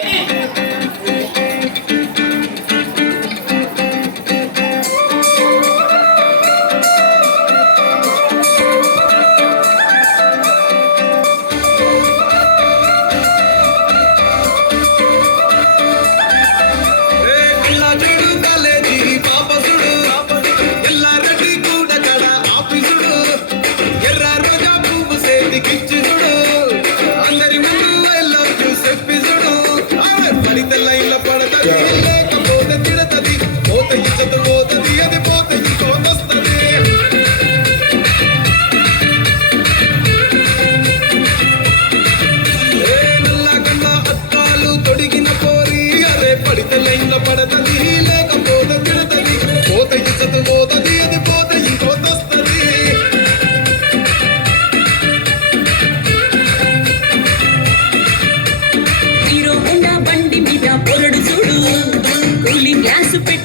Yeah.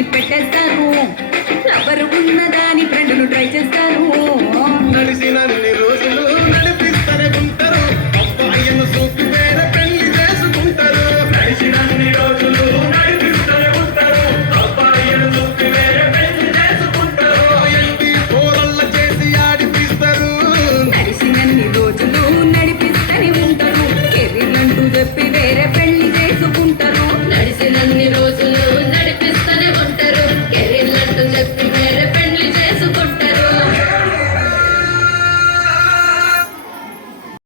పెట్టేస్తాను. ఎవరు ఉన్నదాని